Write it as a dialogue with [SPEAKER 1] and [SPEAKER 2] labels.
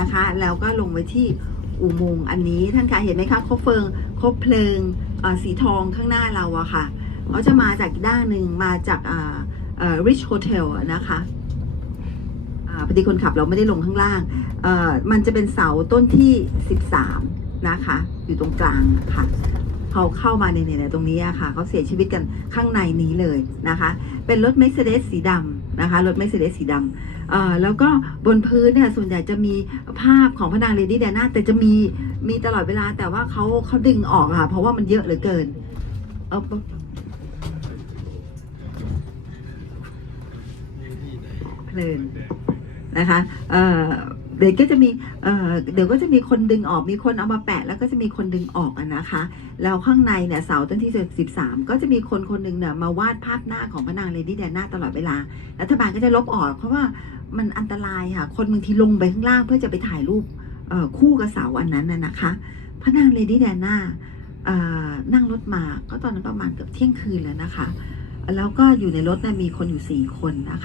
[SPEAKER 1] นะคะแล้วก็ลงไว้ที่อุโมงค์อันนี้ท่านคะเห็นไหมคะคบเฟิงคบเพลิงสีทองข้างหน้าเราอะค่ะเขาจะมาจากด้านหนึ่งมาจากอ่าเอ่อ Rich Hotel อะนะคะพอดีคนขับเราไม่ได้ลงข้างล่าง มันจะเป็นเสาต้นที่ 13 นะคะ อยู่ตรงกลางะค่ะเขาเข้ามาในเนี่ยตรงนี้อะค่ะเขาเสียชีวิตกันข้างในนี้เลยนะคะ เป็นรถ Mercedes สีดำ นะคะรถไม่เสียดสีดำแล้วก็บนพื้นเนี่ยส่วนใหญ่จะมีภาพของพระนางเลดี้แดน่าแต่จะมีมีตลอดเวลาแต่ว่าเขาเขาดึงออกอะค่ะ เพราะว่ามันเยอะเหลือเกินเอาเพลินนะคะเอ่อ เดี๋ยวก็จะมีเเดี๋ยวก็จะมีคนดึงออกมีคนเอามาแปะ แล้วก็จะมีคนดึงออกนะคะ แล้วข้างในเนี่ยเสาต้นที่ 13 ก็จะมีคนคนหนึ่งเนี่ยมาวาดภาพหน้าของพระนางเลดี้แดน่าตลอดเวลารัฐบาลก็จะลบออกเพราะว่ามันอันตรายค่ะ คนบางทีลงไปข้างล่างเพื่อจะไปถ่ายรูปคู่กับเสาอันนั้นน่ะนะคะพระนางเลดี้แดน่านั่งรถมาก็ตอนนั้นประมาณเกือบเที่ยงคืนแล้วนะคะ แล้วก็อยู่ในรถน่ะมีคนอยู่สี่คนนะคะ